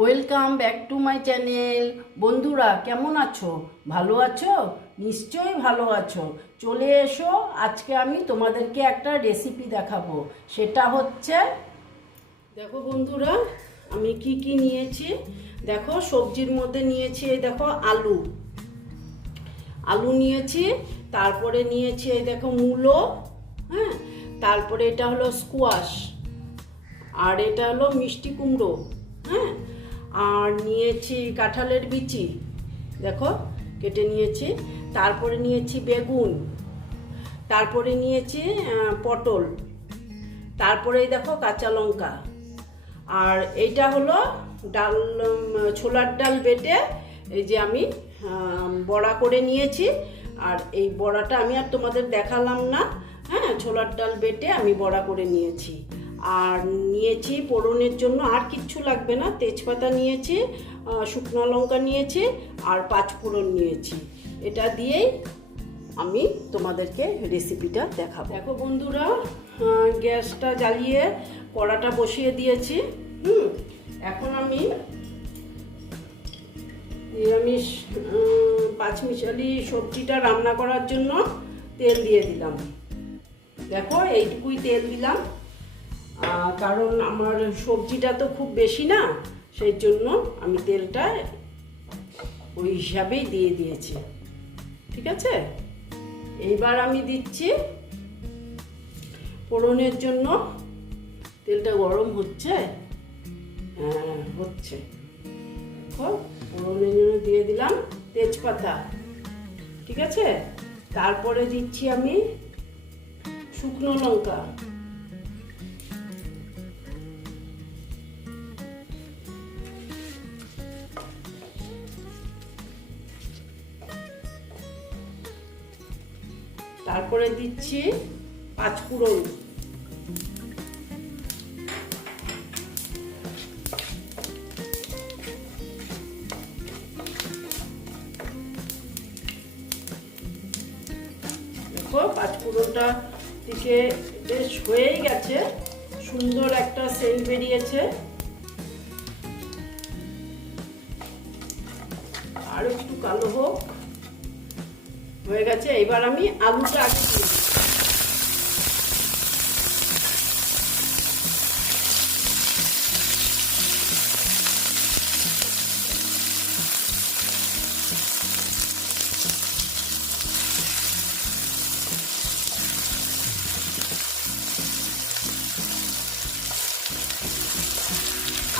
Welcome back to my channel বন্ধুরা, কেমন আছো? ভালো আছো? নিশ্চয়ই ভালো আছো। চলে এসো, আজকে আমি তোমাদেরকে একটা রেসিপি দেখাবো। সেটা হচ্ছে, দেখো বন্ধুরা, আমি কি কি নিয়েছি? দেখো, সবজির মধ্যে নিয়েছি, এই দেখো আলু। আলু নিয়েছি, তারপরে নিয়েছি, এই দেখো মূলো হ্যাঁ? তারপরে এটা হলো স্কোয়াশ আর এটা হলো মিষ্টি কুমড়ো হ্যাঁ? আর নিয়েছি কাঁঠালের বিচি। দেখো, কেটে নিয়েছি। তারপরে নিয়েছি বেগুন। তারপরে নিয়েছি পটল। তারপরে দেখো কাঁচা লঙ্কা। আর এইটা হলো ডাল ছোলার ডাল বেটে এই যে আমি, বড়া করে নিয়েছি। আর এই বড়াটা আমি আর তোমাদের দেখালাম না। হ্যাঁ ছোলার ডাল বেটে আমি বড়া করে নিয়েছি। আর নিয়েছি পোড়নের জন্য আর কিচ্ছু লাগবে না। তেজপাতা নিয়েছি শুকনো লঙ্কা নিয়েছি আর পাঁচ ফোড়ন নিয়েছি। এটা দিয়েই আমি তোমাদেরকে রেসিপিটা দেখাবো। দেখো বন্ধুরা গ্যাসটা জ্বালিয়ে কড়াটা বসিয়ে দিয়েছি। হুম, এখন আমি নিরামিষ পাঁচমিশালি সবজিটা রান্না করার জন্য তেল দিয়ে দিলাম। দেখো এইটুকুই তেল দিলাম। কারণ আমার সবজিটা তো খুব বেশি না সেই জন্য আমি তেলটা ওই হিসাবেই দিয়ে দিয়েছি। ঠিক আছে? এইবার আমি দিচ্ছি ফোড়নের জন্য তেলটা গরম হচ্ছে হ্যাঁ হচ্ছে। দেখো, ফোড়নের জন্য দিয়ে দিলাম তেজপাতা। ঠিক আছে? তারপরে দিচ্ছি আমি শুকনো লঙ্কা। তারপরে দিচ্ছি পাঁচফোড়ন দেখো পাঁচফোড়নটা থেকে বেশ হয়েই গেছে। সুন্দর একটা সেন্ট বেরিয়েছে। আর একটু কালো হোক। হয়ে গেছে, এবার আমি আলুটা আগে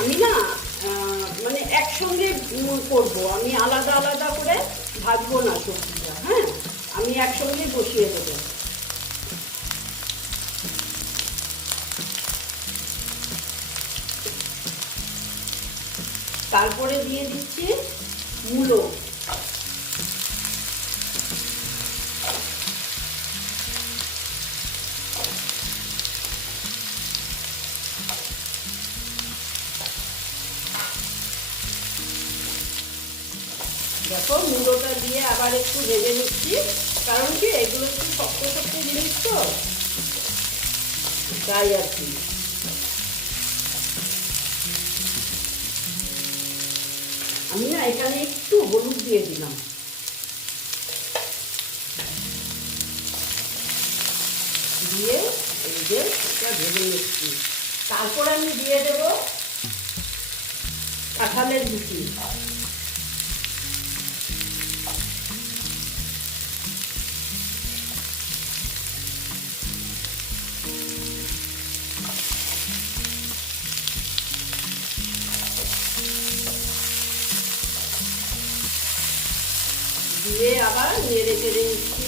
আমি না মানে একসঙ্গে করব। আমি আলাদা আলাদা করে ভাজবো না সবজিটা হ্যাঁ আমি একসঙ্গে বসিয়ে দেবো তারপরে দিয়ে দিচ্ছি মূলো। দেখো, মূলোটা দিয়ে আবার একটু ভেজে নিচ্ছি। কারণ কি, এগুলো একটু শক্ত শক্ত জিনিস তো। তাই আর কি। আমি না এখানে একটু হলুদ দিয়ে দিলাম। দিয়ে এই যে এটা নিচ্ছি। তারপর আমি দিয়ে দেব কাঁঠালের বিচি দিয়ে আবার নেড়ে চেড়ে নিচ্ছি।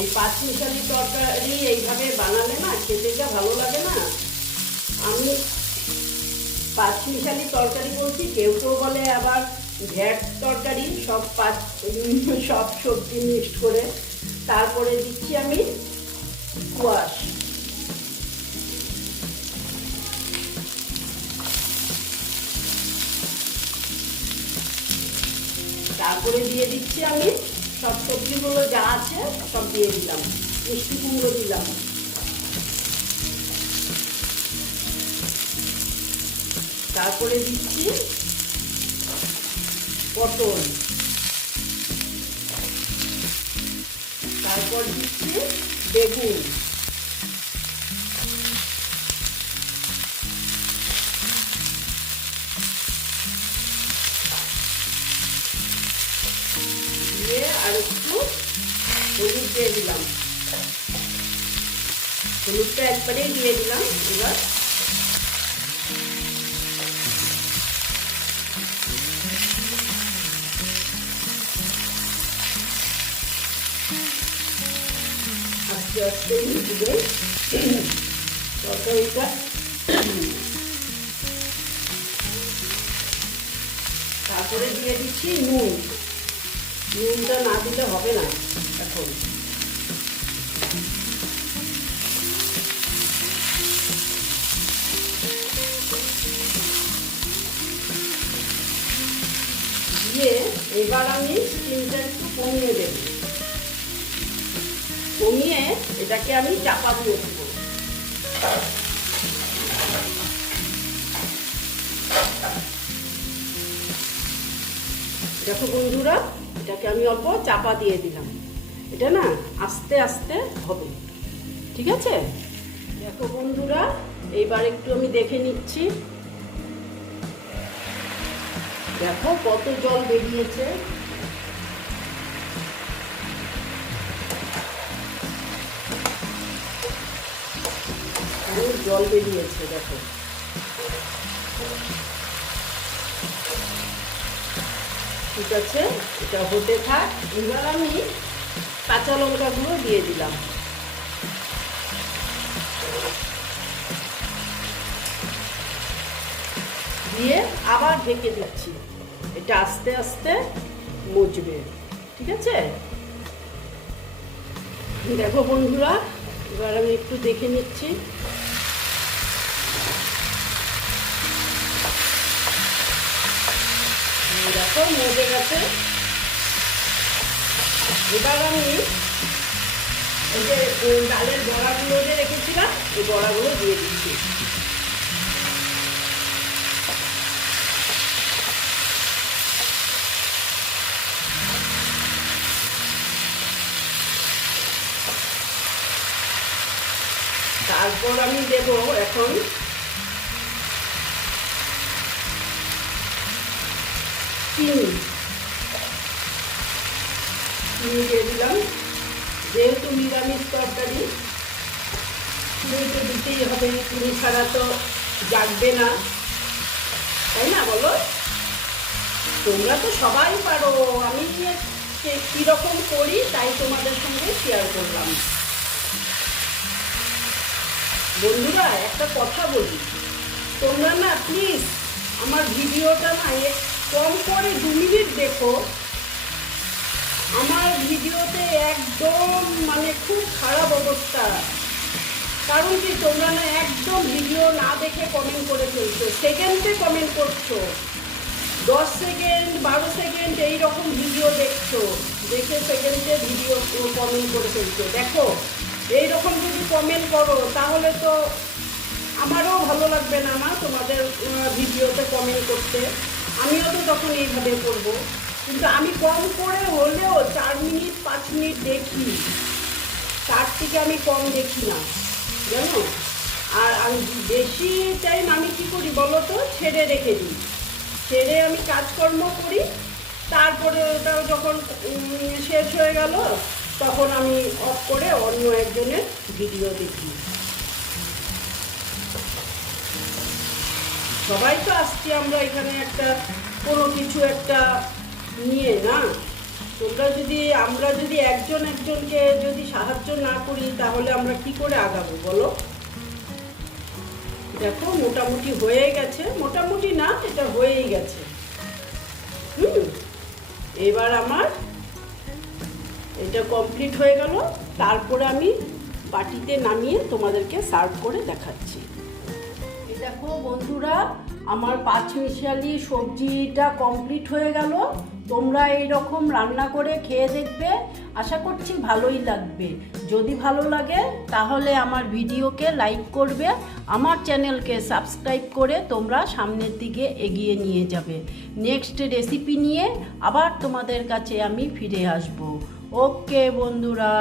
এই পাঁচ মিশালি তরকারি এইভাবে বানালে না খেতে যা ভালো লাগে না। আমি পাঁচ মিশালি তরকারি বলছি, কেউ কেউ বলে আবার ভ্যাট তরকারি, সব পাঁচ সব সবজি মিক্সড করে। তারপরে দিচ্ছি আমি কুয়াশ তারপরে দিয়ে দিচ্ছি আমি সব সবজিগুলো যা আছে সব দিয়ে দিলাম। মিষ্টি কুমড়ো দিলাম। তারপরে দিচ্ছি পটল। তারপর দিচ্ছি বেগুন। হলুদটা একবারেই দিয়ে দিলাম এবার। আস্তে আস্তে মিশবে তরকারিটা তারপরে দিয়ে দিচ্ছি নুন। নুনটা না দিলে হবে না এখন। দিয়ে এবার আমি স্টিমটা একটু কমিয়ে দেব। কমিয়ে এটাকে আমি চাপা দিয়ে দেবো। দেখো বন্ধুরা, এটাকে আমি অল্প চাপা দিয়ে দিলাম। এটা না আস্তে আস্তে হবে। ঠিক আছে? দেখো বন্ধুরা এইবার একটু আমি দেখে নিচ্ছি। দেখো কত জল বেরিয়েছে। জল বেরিয়েছে, দেখো। ঠিক আছে, এটা হতে থাক। এবার আমি কাঁচা লঙ্কাগুলো দিয়ে দিলাম। দিয়ে আবার ঢেকে দিচ্ছি। এটা আস্তে আস্তে মুচবে ঠিক আছে? দেখো বন্ধুরা, এবার আমি একটু দেখে নিচ্ছি। দেখো, মজে গেছে। এবার আমি এই যে ডালের বড়াগুলো যে রেখেছিলাম, এই বড়াগুলো দিয়ে দিচ্ছি। তারপর আমি দেব এখন চিনি। চিনি দিয়ে দিলাম। যেহেতু নিরামিষ তরকারি, চিনি তো দিতেই হবে। চিনি ছাড়া তো জাগবে না। তাই না বলো? তোমরা তো সবাই পারো। আমি কীরকম করি, তাই তোমাদের সঙ্গে শেয়ার করলাম। বন্ধুরা, একটা কথা বলি। তোমরা না প্লিজ আমার ভিডিওটা না কম করে দু মিনিট দেখো। আমার ভিডিওতে একদম মানে খুব খারাপ অবস্থা। কারণ কি তোমরা না একদম ভিডিও না দেখে কমেন্ট করে ফেলছো সেকেন্ডে কমেন্ট করছ। দশ সেকেন্ড বারো সেকেন্ড এইরকম ভিডিও দেখছ, দেখে সেকেন্ডে ভিডিও কমেন্ট করে ফেলছো। দেখো এই রকম যদি কমেন্ট করো, তাহলে তো আমারও ভালো লাগবে না আমার তোমাদের ভিডিওতে কমেন্ট করতে। আমিও তো তখন এইভাবে করব। কিন্তু আমি কম করে হলেও চার মিনিট, পাঁচ মিনিট দেখি। তার থেকে আমি কম দেখি না, জানো? আর আমি বেশি টাইম আমি কি করি বলো তো? ছেড়ে রেখে দিই। ছেড়ে আমি কাজকর্ম করি, তারপরে ওটা যখন শেষ হয়ে গেল তখন আমি অফ করে অন্য একজনের ভিডিও দেখি। সবাই তো আসছি, আমরা এখানে একটা কোনো কিছু একটা নিয়ে, না? তোমরা যদি, আমরা যদি একজন একজনকে যদি সাহায্য না করি, তাহলে আমরা কি করে আগাবো বলো? দেখো, মোটামুটি হয়ে গেছে। মোটামুটি না, এটা হয়েই গেছে। হুম? এবার আমার এটা কমপ্লিট হয়ে গেল। তারপরে আমি বাটিতে নামিয়ে তোমাদেরকে সার্ভ করে দেখাচ্ছি। দেখো বন্ধুরা, আমার পাঁচ মিশালি সবজিটা কমপ্লিট হয়ে গেল। তোমরা এই রকম রান্না করে খেয়ে দেখবে। আশা করছি ভালোই লাগবে। যদি ভালো লাগে, তাহলে আমার ভিডিওকে লাইক করবে। আমার চ্যানেলকে সাবস্ক্রাইব করে তোমরা সামনের দিকে এগিয়ে নিয়ে যাবে। নেক্সট রেসিপি নিয়ে আবার তোমাদের কাছে আমি ফিরে আসব। ওকে বন্ধুরা